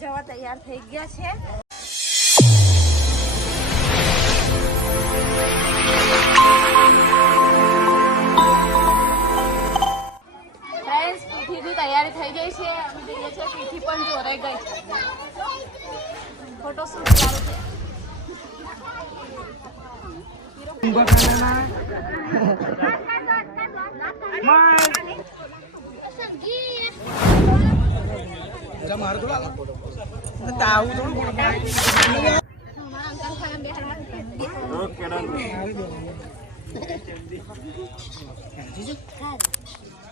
જવા તૈયાર થઈ ગયા છે. ફ્રેન્ડ્સ પીઠીની તૈયારી થઈ ગઈ છે. અમે જઈએ છીએ. પીઠી પણ જોરાઈ ગઈ છે. ફોટોશૂટ ચાલુ છે.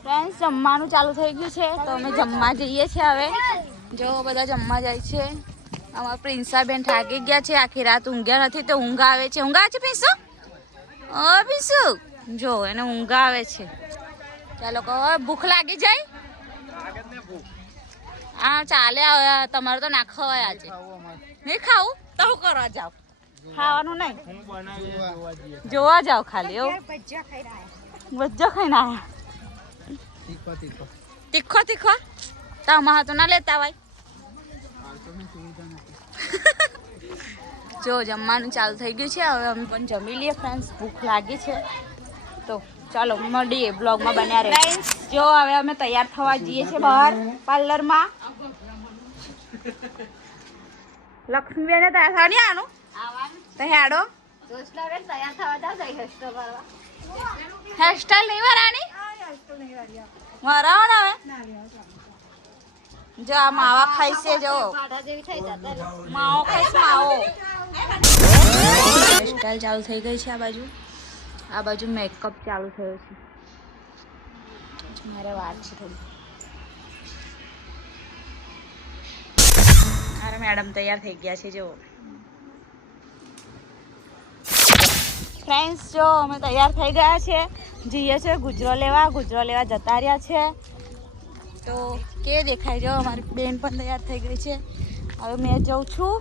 ફ્રેન્ડ્સ જમવાનું ચાલુ થઈ ગયું છે તો અમે જમવા જઈએ છીએ. હવે જો બધા જમવા જાય છે. અમારા પ્રિન્સાબેન થાકી ગયા છે. આખી રાત ઊંઘ્યા નથી તો ઊંઘ આવે છે. ઊંઘ આવે છે પીસુ? ઓ પીસુ જો એને ઊંઘ આવે છે. ચાલો કહો ભૂખ લાગી જાય. હા ચાલે. તમારે તો ના ખવાય આજે. નહીં ખાવું તો શું કરવા જાવ? ખાવાનું નહીં જોવા જાવ ખાલી. એવું ભજીયા ખાઈને આવ્યા. તીખો તીખો તો અમારે તો ના લેતા હોય. જો જમવાનું ચાલુ થઈ ગયું છે. હવે અમે પણ જમી લઈએ ફ્રેન્ડ્સ. ભૂખ લાગી છે તો ચાલો મળીએ બ્લોગમાં બન્યા રહે. જો હવે અમે તૈયાર થવા જઈએ છીએ બહાર પાર્લરમાં. લક્ષ્મીબેને તૈયાર થવા નહીં આનું તો હેડો હેરસ્ટાઈલ નહીં વરાની વરાવો ને હવે. જો આ માવા ખાઈ છે. જો માવો ખાઈશ માવો. હેરસ્ટાઈલ ચાલુ થઈ ગઈ છે. આ બાજુ મેકઅપ ચાલુ થયો છે. મારે વાર છે થોડી. અરે મેડમ તૈયાર થઈ ગયા છે. જો ફ્રેન્ડ્સ જો અમે તૈયાર થઈ ગયા છે. જઈએ છે ગુજરો લેવા જતા રહ્યા છે. તો કે દેખાય? જો અમારી બેન પણ તૈયાર થઈ ગઈ છે. હવે મેં જાઉં છું.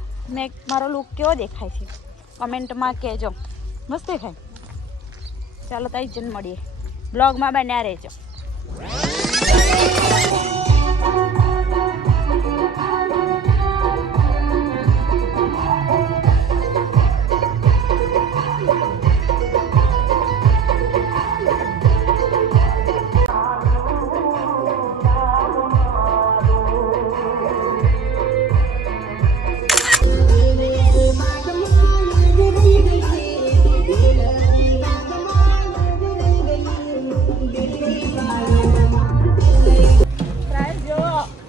મારો લુક કેવો દેખાય છે કમેન્ટમાં કહેજો. મસ્ત દેખાય. ચાલો તઈ જન મળીએ. બ્લોગમાં બન્યા રહેજો.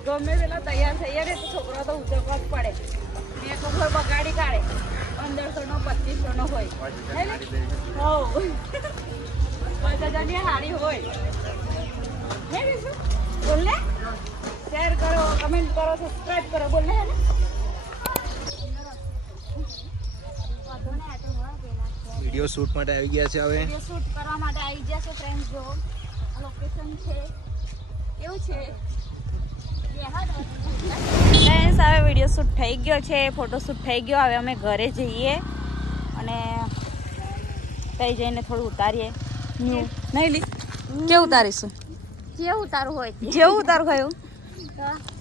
ગમે પેલા તૈયાર થઈ જાય તો છોકરો તો ઉજવવા જ પડે. મેં ઘર બગાડી કાઢે. 1500નો 2500નો હોય. 5000ની હાડી હોય. બોલ ને. શેર કરો, કમેન્ટ કરો, સબસ્ક્રાઇબ કરો. બોલ ને. વિડિયો શૂટ માટે આવી ગયા છે. હવે વિડિયો શૂટ કરવા માટે આવી ગયા છે ફ્રેન્ડ્સ. જો લોકેશન છે કેવું છે. ફ્રેન્ડ્સ હવે વિડીયો શૂટ થઈ ગયો છે. ફોટો શૂટ થઈ ગયો. હવે અમે ઘરે જઈએ અને ત્યાં જઈને થોડું ઉતારીએ. નહીં લી કેવું ઉતારીશું? જેવું ઉતારવું હોય જેવું ઉતારવું હોય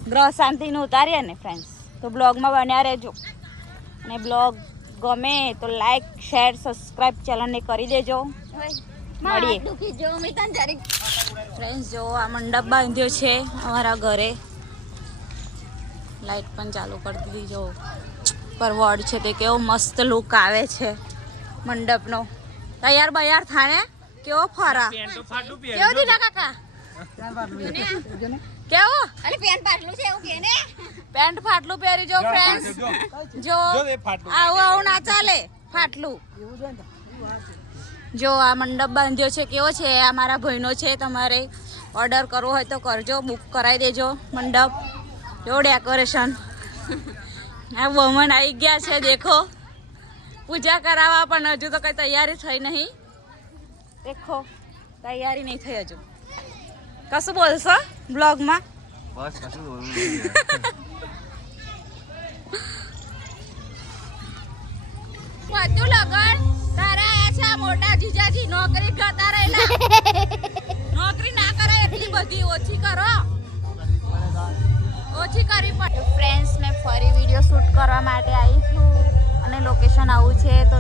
ગ્રહ શાંતિનું ઉતારીએ ને ફ્રેન્ડ્સ. તો બ્લોગમાં બન્યા રહેજો. અને બ્લોગ ગમે તો લાઈક શેર સબસ્ક્રાઈબ ચેનલને કરી દેજો. મળીએ ફ્રેન્ડ્સ. જો આ મંડપ બાંધ્યો છે અમારા ઘરે. લાઈટ પણ ચાલુ કરી દીધી. જો પરવડ છે તે કેવો મસ્ત લુક આવે છે મંડપનો. તૈયાર બયાર થાને કેવો ફરા કેવો દીધા કાકા કેવો પેન્ટ ફાટલું પહેરી જો ફ્રેન્ડ્સ. જો આવું ના ચાલે ફાટલું. જો આ મંડપ બાંધ્યો છે કેવો છે. આ મારા ભાઈનો છે. તમારે ઓર્ડર કરવો હોય તો કરજો. બુક કરાવી દેજો મંડપ. જો ડેકોરેશન. આ વમન આવી ગયા છે. દેખો પૂજા કરાવવા પણ હજુ તો કઈ તૈયારી થઈ નહીં. દેખો તૈયારી નહીં થઈ હજુ. કશું બોલશો બ્લોગમાં? બસ કશું બોલવું બધું લગન તારા આયા છે. મોટા જીજાજી નોકરી કરતા રહેલા. નોકરી ના કરે એટલી બધી ઓછી કરો. ઓછી કરી પડે. ફ્રેન્ડ્સ મેં ફરી વિડીયો શૂટ કરવા માટે આવી છું અને લોકેશન આવું છે તો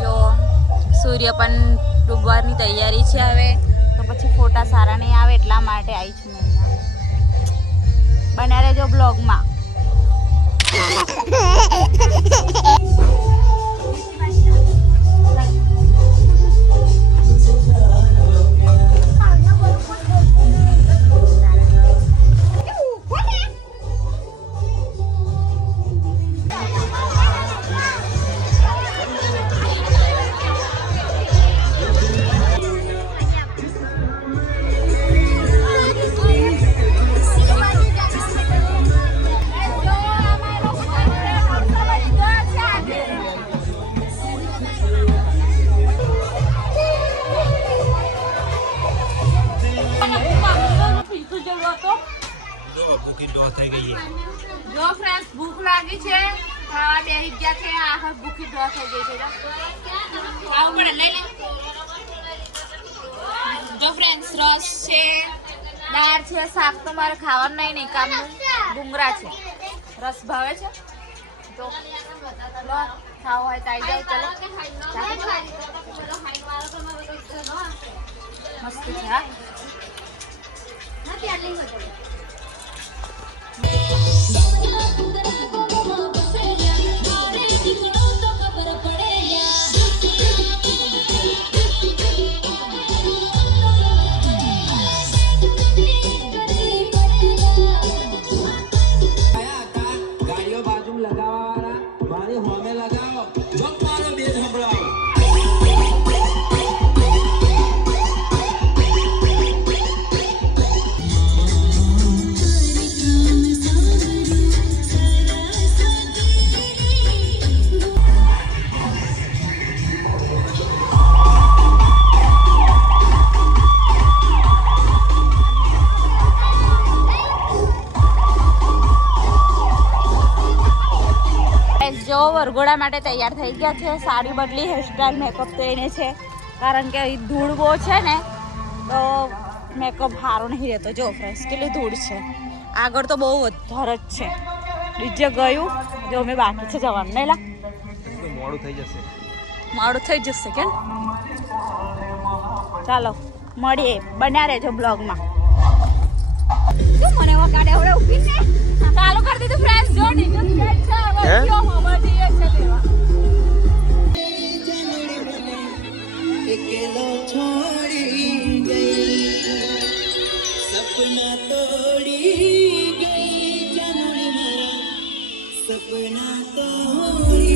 જો સૂર્ય પણ ડૂબવાની તૈયારી છે હવે તો પછી ફોટા સારા નહીં આવે એટલા માટે આવી છું મેં અહીંયા. બન્યા રહેજો બ્લોગમાં. જો ફ્રેન્ડ્સ ભૂખ લાગી છે ખાવા બેસી ગયા છે આખા ભૂખી ડ્રો થઈ ગઈ છે ખાવું પડે લઈ લે. જો ફ્રેન્ડ્સ રસ છે દાળ છે શાક તો મારે ખાવાનું નહીં કામનું ભૂંગરા છે. રસ ભાવે છે તો ખાવું હોય તો આવી જાવ. ચલો મસ્ત છે હા. જો વરઘોડા માટે તૈયાર થઈ ગયા છે. સાડી બદલી હેરસ્ટાઈલ મેકઅપ કરીને છે કારણ કે અહીં ધૂળ બહુ છે ને તો મેકઅપ સારો નહીં રહેતો. જો ફ્રેન્ડ્સ કેટલી ધૂળ છે આગળ તો બહુ વધારે જ છે. ડીજે ગયું જો અમે બાકી છે જવાનું નહીં લા મોડું થઈ જશે. મોડું થઈ જશે કે ચાલો મળીએ બન્યા રહેજો બ્લોગમાં. મને વગાડે હવે ઊભી ને ચાલુ કરી દીધું ફ્રેન્ડ્સ. જો ડીજે છે હવે ખબર જઈએ છે લેવા. अकेलो छोड़ी गई सपना तोड़ी गई जननी मेरा सपना तोड़ी.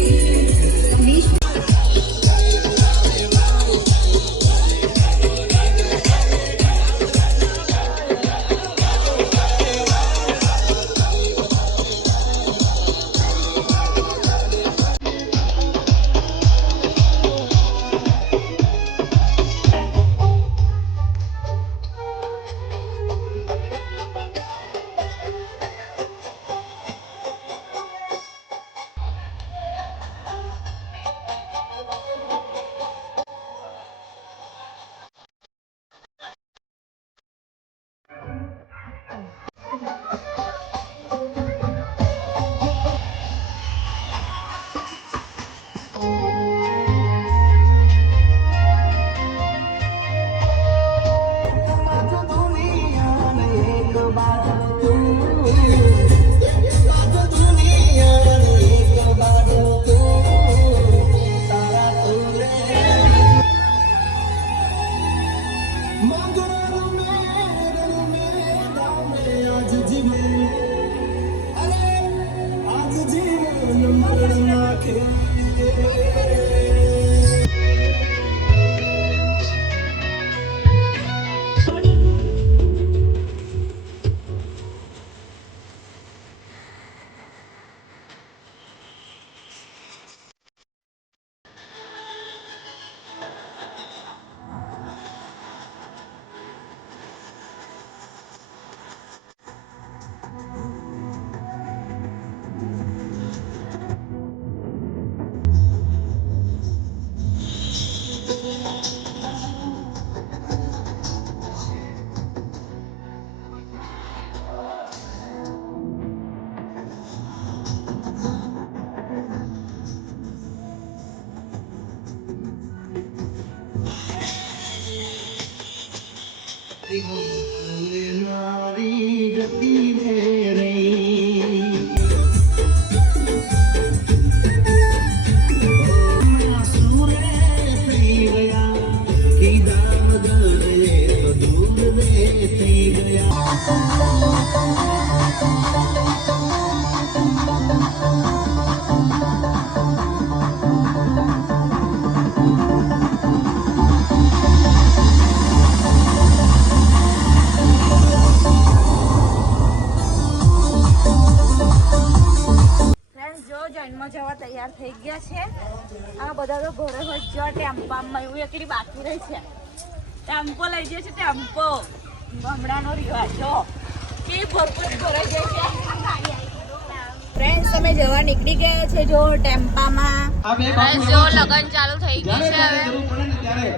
નારી જતી રે રહી સુરે થઈ ગયા કીધા વગર તો દૂર રે થઈ ગયા ફ્રેન્ડ્સ જો જૈનમાં જવા તૈયાર થઈ ગયા છે આ બધા તો ઘરે હોય જો ટેમ્પામાં એવું એકલી બાકી રહી છે ટેમ્પો લઈ જશે ટેમ્પો ગામડાનો રિવાજ જો કે ભરપૂર ભરાઈ જાય છે ફ્રેન્ડ્સ અમે જવા નીકળી ગયા છે જો ટેમ્પામાં ફ્રેન્ડ્સ જો લગન ચાલુ થઈ ગયું છે હવે જરૂર પડે ને ત્યારે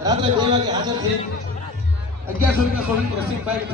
રાત્રે 2 વાગે હાજર થઈ 1100 રૂપિયા સોની રસીદ બાઈક